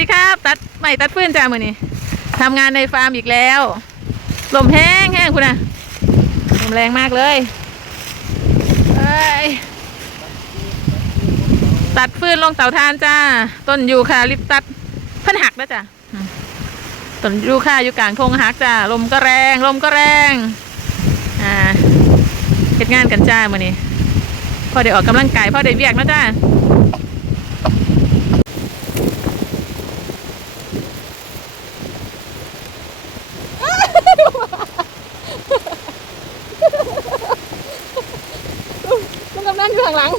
ดีครับ ตัดใหม้ตัดฟื้นจ้ามือนี้ทำงานในฟาร์มอีกแล้วลมแห้งแห้งคุณนะลมแรงมากเลยเอ้ยตัดฟื้นลงเตาถ่านจ้า ต้นยูคาลิปตัสเพิ่นหักแล้วจ้ะต้นยูคาอยู่กลางทงหักจ้าลมก็แรงลมก็แรงอ่าเฮ็ดงานกันจ้ามือนี้พอได้ออกกำลังกายพอได้เวียกแล้วจ้า ข้างหลัง